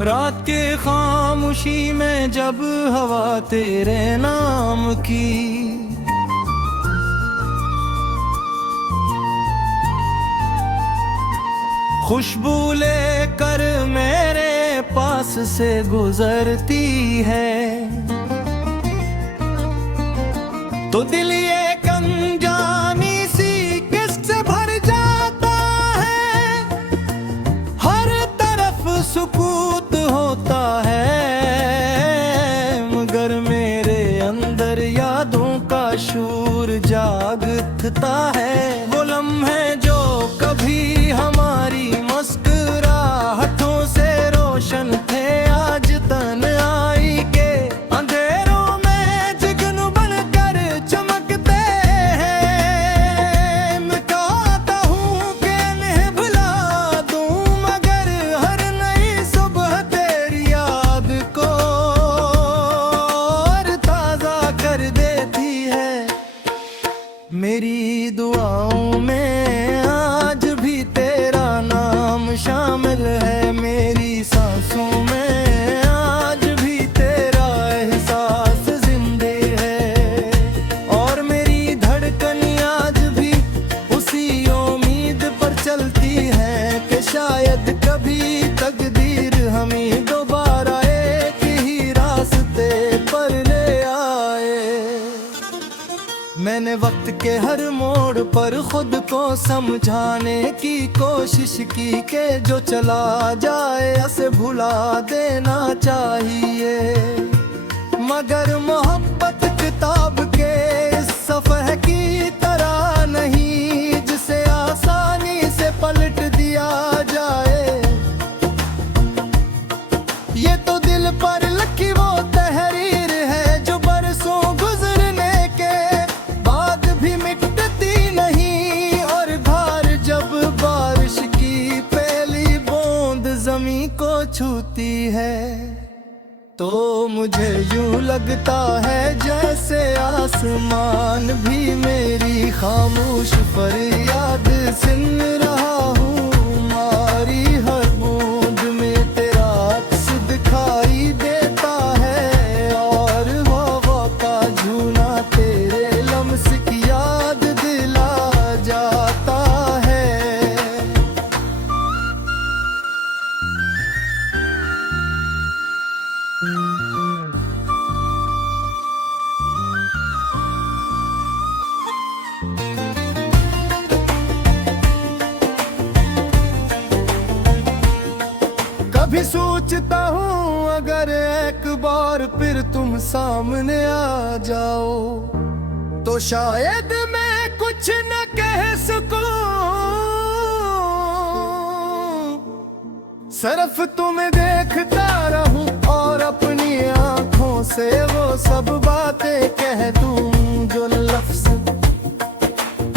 रात के खामोशी में जब हवा तेरे नाम की खुशबू लेकर मेरे पास से गुजरती है, तो दिल ये अनजानी सी किससे भर जाता है। हर तरफ सुकूत होता है, मगर मेरे अंदर यादों का शूर जागता है। वो लम्हे जो कभी हमारी मुस्कुराहटों से रोशन थे, आज तन्हाई के अंधेरों में जुगनू बनकर चमकते हैं। मैं चाहता हूँ कि इन्हें भुला दूँ, मगर हर नई सुबह तेरी याद को और ताज़ा कर देती है। मेरी दुआओं में आज भी तेरा नाम शामिल है, मेरी सांसों में आज भी तेरा एहसास जिंदे है, और मेरी धड़कन आज भी उसी उम्मीद पर चलती है कि शायद कभी तकदीर हमें दोबारा एक ही रास्ते पर ले आए। मैंने वक्त के हर मोड़ पर खुद को समझाने की कोशिश की कि जो चला जाए उसे भुला देना चाहिए, मगर मोहब्बत किताब के इस सफ़ह की तरह नहीं जिसे आसानी से पलट दिया जाए। ये तो दिल पर लिखी वो तहरीर है जो बरसों गुजरने के बाद भी मिटती नहीं, और घर जब बारिश की पहली बूंद ज़मीं को छूती है, तो मुझे यूं लगता है जैसे आसमान भी मेरी खामोश फरियाद सुन रहा हूँ। मारी हर बूंद में तेरा अक्स दिखाई देता है, और हवा का झूना तेरे लम्स की याद दिला जाता है। कभी सोचता हूँ अगर एक बार फिर तुम सामने आ जाओ, तो शायद मैं कुछ न कह सकूं, सिर्फ तुम्हें देखता रहूं और अपनी आंखों से वो सब बातें कह दूं जो लफ्ज़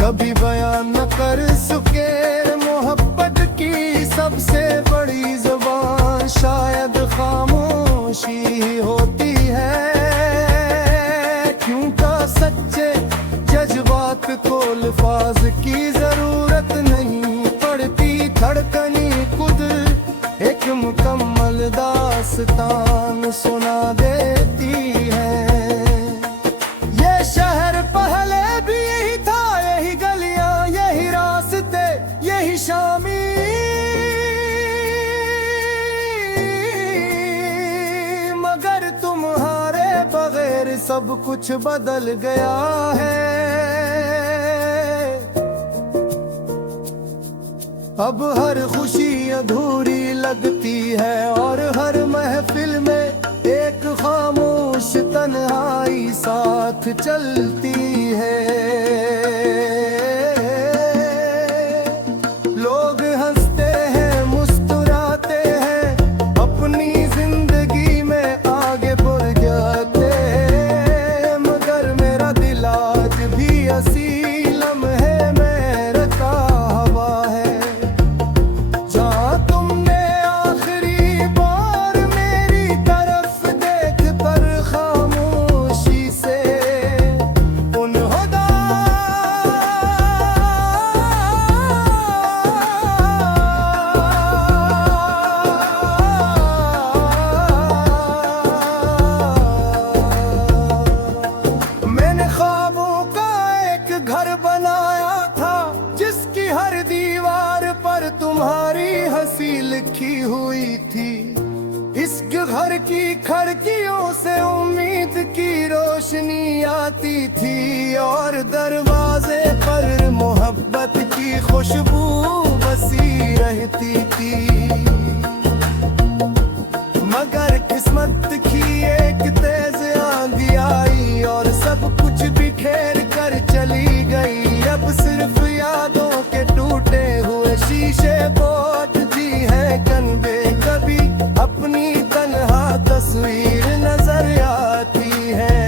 कभी बयान न कर सके। मोहब्बत की सबसे बड़ी ज़ुबान शायद खामोशी ही होती है, क्योंकि सच्चे जज्बात को अल्फाज की ज़रूरत नहीं पड़ती। धड़कनी खुद एक मुकम्मल दास्तान सुना देती है। ये शहर पहले भी यही था, यही गलियां, यही रास्ते, यही शामी, मगर तुम्हारे बगैर सब कुछ बदल गया है। अब हर खुशी अधूरी लगती है, और हर महफिल में एक खामोश तन्हाई साथ चलती है। लोग हंसते हैं, मुस्कुराते हैं, अपनी जिंदगी में आगे बढ़ जाते हैं, मगर मेरा दिल आज भी हंसी लम्हे में रखा हवा है। लिखी हुई थी। इस घर की खिड़कियों से उम्मीद की रोशनी आती थी और दरवाजे पर मोहब्बत की खुशबू बसी रहती थी। मगर किस्मत की एक तेज आंधी आई और सब कुछ बिखेर कर चली गई। अब सिर्फ यादों के टूटे हुए शीशे बोझ जी है कंधे। कभी अपनी तन्हा तस्वीर नजर आती है।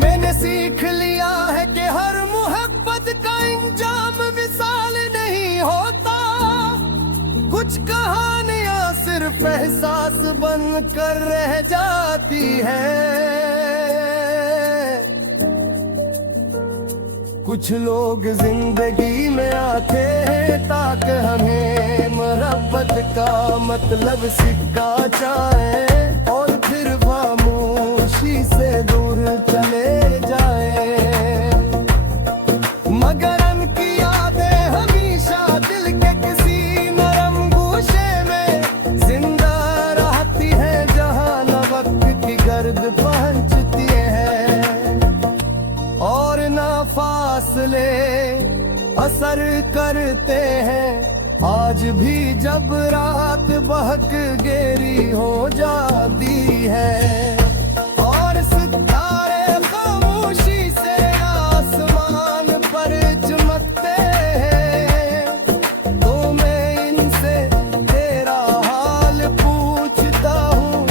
मैंने सीख लिया है कि हर मोहब्बत का इंजाम विशाल नहीं होता। कुछ कहानियां सिर्फ एहसास बन कर रह जाती है। कुछ लोग जिंदगी में आते हैं ताकि हमें मोहब्बत का मतलब सिखा जाए और फिर खामोशी से दूर चले जाए। मगर उनकी यादें हमेशा दिल के किसी नरम गोशे में जिंदा रहती है जहां न वक्त की गर्द पहुंचती है और ना फासले असर करते हैं। आज भी जब रात बहक गहरी हो जाती है और सितारे खामोशी से आसमान पर चमकते हैं, तो मैं इनसे तेरा हाल पूछता हूँ,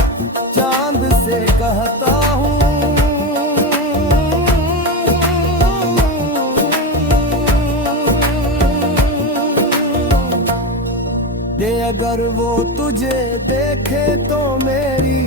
चांद से कहता हूँ कि अगर वो तुझे देखे तो मेरी